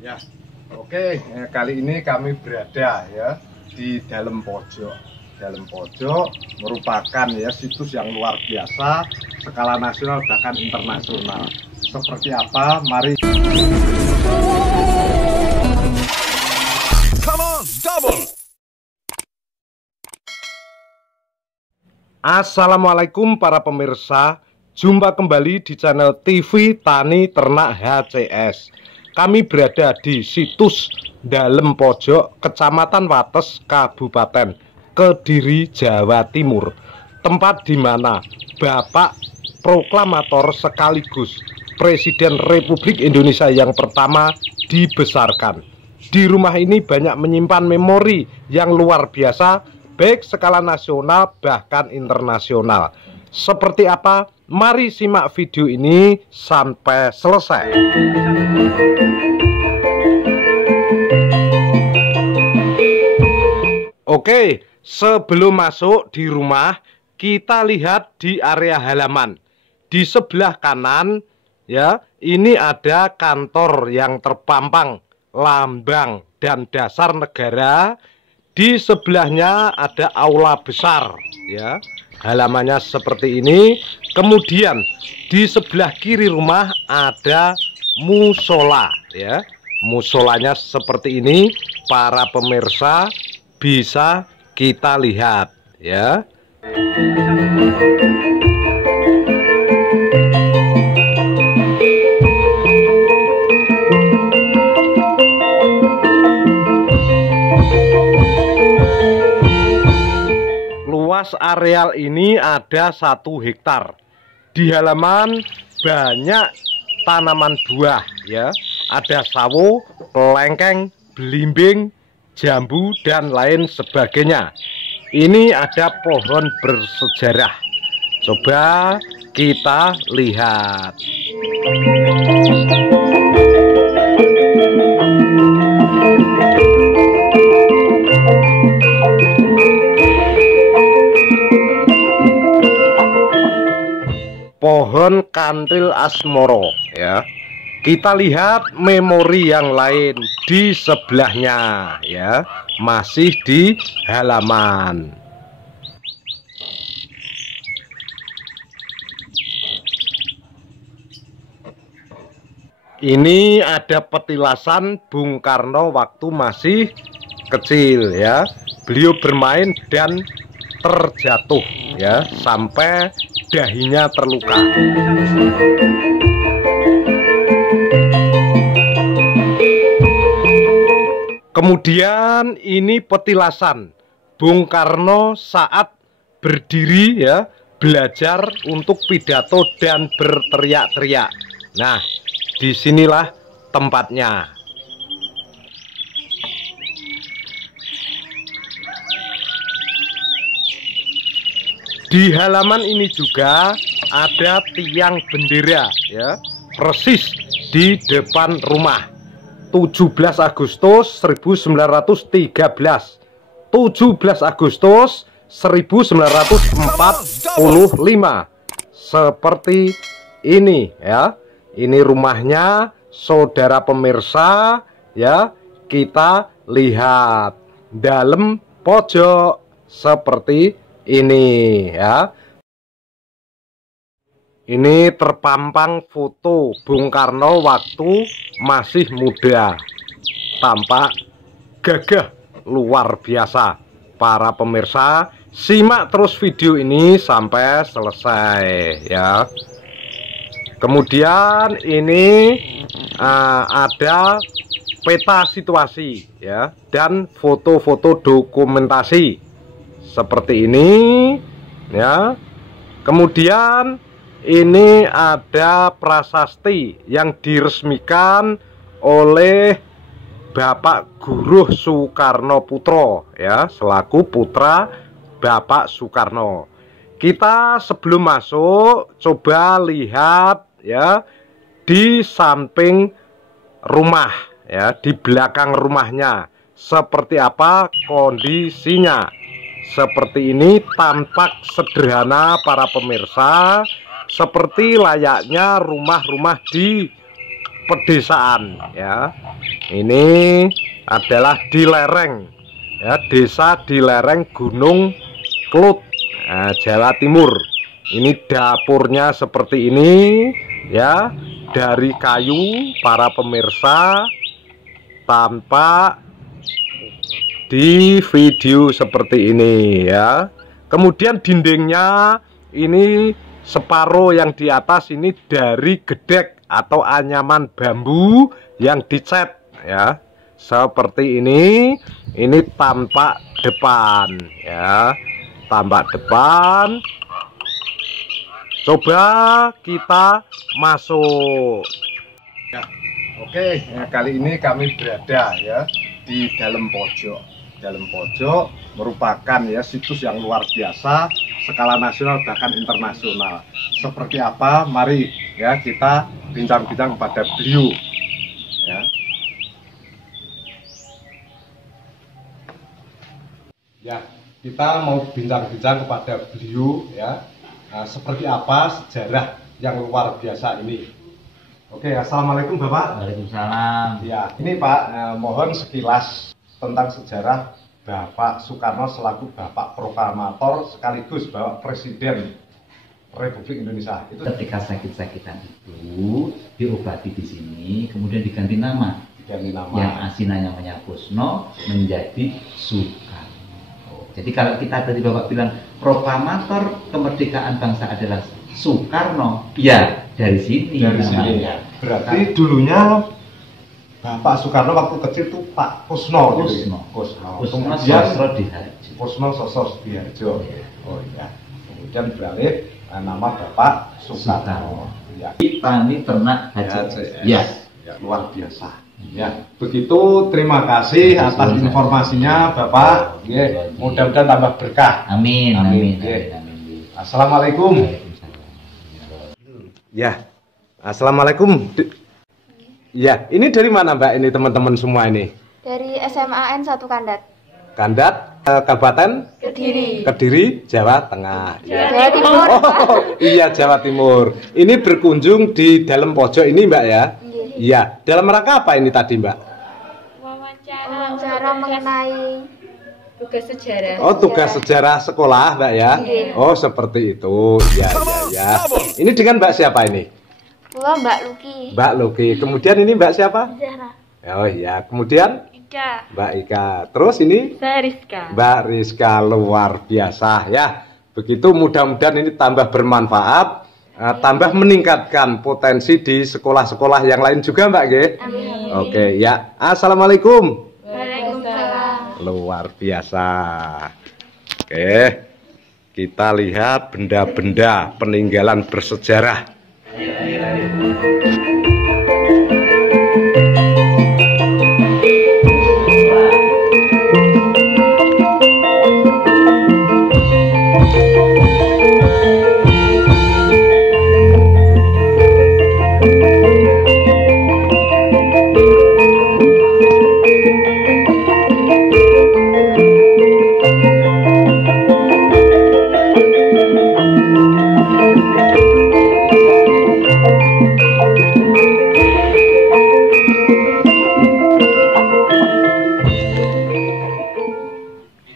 Ya, oke. Kali ini kami berada ya di dalam pojok. Dalam pojok merupakan ya situs yang luar biasa, skala nasional bahkan internasional. Seperti apa? Mari. Come on, double. Assalamualaikum para pemirsa. Jumpa kembali di channel TV Tani Ternak HCS. Kami berada di situs Dalem Pojok, Kecamatan Wates, Kabupaten Kediri, Jawa Timur. Tempat di mana Bapak Proklamator sekaligus Presiden Republik Indonesia yang pertama dibesarkan. Di rumah ini banyak menyimpan memori yang luar biasa, baik skala nasional bahkan internasional. Seperti apa? Mari simak video ini sampai selesai. Oke, sebelum masuk di rumah, kita lihat di area halaman. Di sebelah kanan, ya, ini ada kantor yang terpampang lambang dan dasar negara. Di sebelahnya ada aula besar, ya. Halamannya seperti ini. Kemudian di sebelah kiri rumah ada musola, ya. Musolanya seperti ini. Para pemirsa bisa kita lihat, ya. Luas areal ini ada 1 hektar. Di halaman banyak tanaman buah, ya. Ada sawo, kelengkeng, belimbing, jambu dan lain sebagainya. Ini ada pohon bersejarah. Coba kita lihat. Pohon kantil asmoro, ya. Kita lihat memori yang lain di sebelahnya, ya. Masih di halaman. Ini ada petilasan Bung Karno waktu masih kecil, ya. Beliau bermain dan terjatuh, ya, sampai dahinya terluka. Kemudian ini petilasan Bung Karno saat berdiri, ya, belajar untuk pidato dan berteriak-teriak. Nah, disinilah tempatnya. Di halaman ini juga ada tiang bendera, ya, persis di depan rumah. 17 Agustus 1913, 17 Agustus 1945. Seperti ini, ya. Ini rumahnya saudara pemirsa, ya. Kita lihat dalam pojok seperti ini, ya. Ini terpampang foto Bung Karno waktu masih muda. Tampak gagah luar biasa. Para pemirsa, simak terus video ini sampai selesai, ya. Kemudian ini ada peta situasi, ya, dan foto-foto dokumentasi seperti ini, ya. Kemudian ini ada prasasti yang diresmikan oleh Bapak Guruh Soekarno Putro, ya, selaku putra Bapak Soekarno. Kita sebelum masuk coba lihat, ya, di samping rumah, ya, di belakang rumahnya seperti apa kondisinya. Seperti ini tampak sederhana para pemirsa, seperti layaknya rumah-rumah di pedesaan ya. Ini adalah di lereng ya, desa di lereng Gunung Klut, Jawa Timur. Ini dapurnya seperti ini ya, dari kayu para pemirsa, tampak di video seperti ini ya. Kemudian dindingnya ini separuh yang di atas ini dari gedek atau anyaman bambu yang dicat ya, seperti ini. Ini tampak depan ya, tampak depan. Coba kita masuk ya. Oke ya, kali ini kami berada ya di dalam pojok merupakan ya situs yang luar biasa, skala nasional bahkan internasional. Seperti apa? Mari ya kita bincang-bincang pada beliau ya. Ya, kita mau bincang-bincang kepada beliau ya, seperti apa sejarah yang luar biasa ini. Oke, assalamualaikum Bapak. Waalaikumsalam. Ya, ini Pak, mohon sekilas tentang sejarah Bapak Soekarno selaku Bapak Proklamator sekaligus Bapak Presiden Republik Indonesia. Itu ketika sakit-sakitan itu diobati di sini, kemudian diganti nama. Yang aslinya namanya Kusno menjadi Soekarno. Jadi kalau kita tadi Bapak bilang proklamator kemerdekaan bangsa adalah Soekarno, ya dari sini. Dari sini ya. Berarti dulunya Bapak Soekarno waktu kecil itu Pak Kusno. Kusno Sosrodiharjo. Kusno Sosrodiharjo. Oh iya. Kemudian beralih nama Bapak Soekarno. Ya. Tani Ternak HCS. Ya. Ya, luar biasa. Ya, begitu. Terima kasih atas informasinya Bapak. Ya, mudah-mudahan tambah berkah. Amin. Amin. Assalamualaikum. Ya, assalamualaikum. Ya, ini dari mana Mbak? Ini teman-teman semua ini? Dari SMAN 1 Kandat. Kandat, Kabupaten Kediri, Jawa Tengah. Jawa Timur. Oh, iya Jawa Timur. Ini berkunjung di dalam pojok ini Mbak ya? Iya. Dalam rangka apa ini tadi Mbak? Wawancara mengenai tugas sejarah. Oh, tugas sejarah sekolah Mbak ya? Oh, seperti itu. Ya. Ini dengan Mbak siapa ini? Mbak Luki. Mbak Luki. Kemudian ini Mbak siapa? Zahra. Oh iya. Kemudian Ika. Mbak Ika. Terus ini? Saya Rizka. Mbak Rizka, luar biasa ya. Begitu, mudah-mudahan ini tambah bermanfaat, tambah meningkatkan potensi di sekolah-sekolah yang lain juga Mbak G. Amin. Oke ya. Assalamualaikum. Waalaikumsalam. Luar biasa. Oke, kita lihat benda-benda peninggalan bersejarah.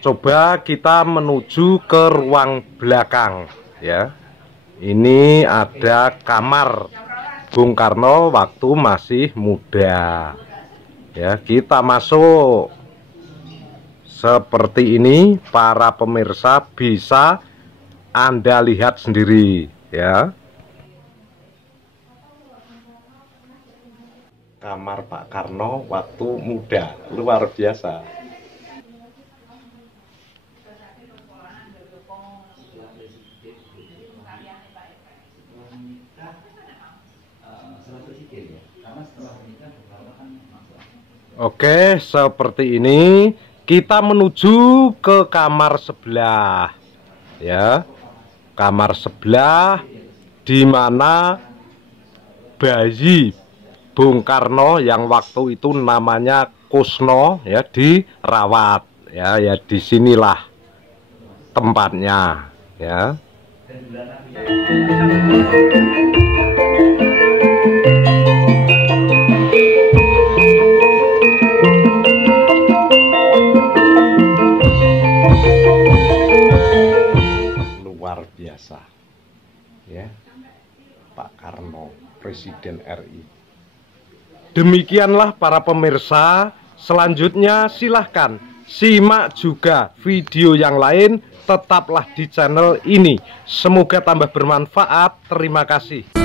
Coba kita menuju ke ruang belakang ya. Ini ada kamar Bung Karno waktu masih muda. Ya, kita masuk. Seperti ini para pemirsa bisa Anda lihat sendiri ya. Kamar Pak Karno waktu muda, luar biasa. Oke, seperti ini kita menuju ke kamar sebelah ya. Kamar sebelah di mana bayi Bung Karno yang waktu itu namanya Kusno ya dirawat ya. Ya disinilah tempatnya ya. luar biasa. Ya, Pak Karno, Presiden RI. Demikianlah para pemirsa, selanjutnya silahkan simak juga video yang lain, tetaplah di channel ini. Semoga tambah bermanfaat. Terima kasih.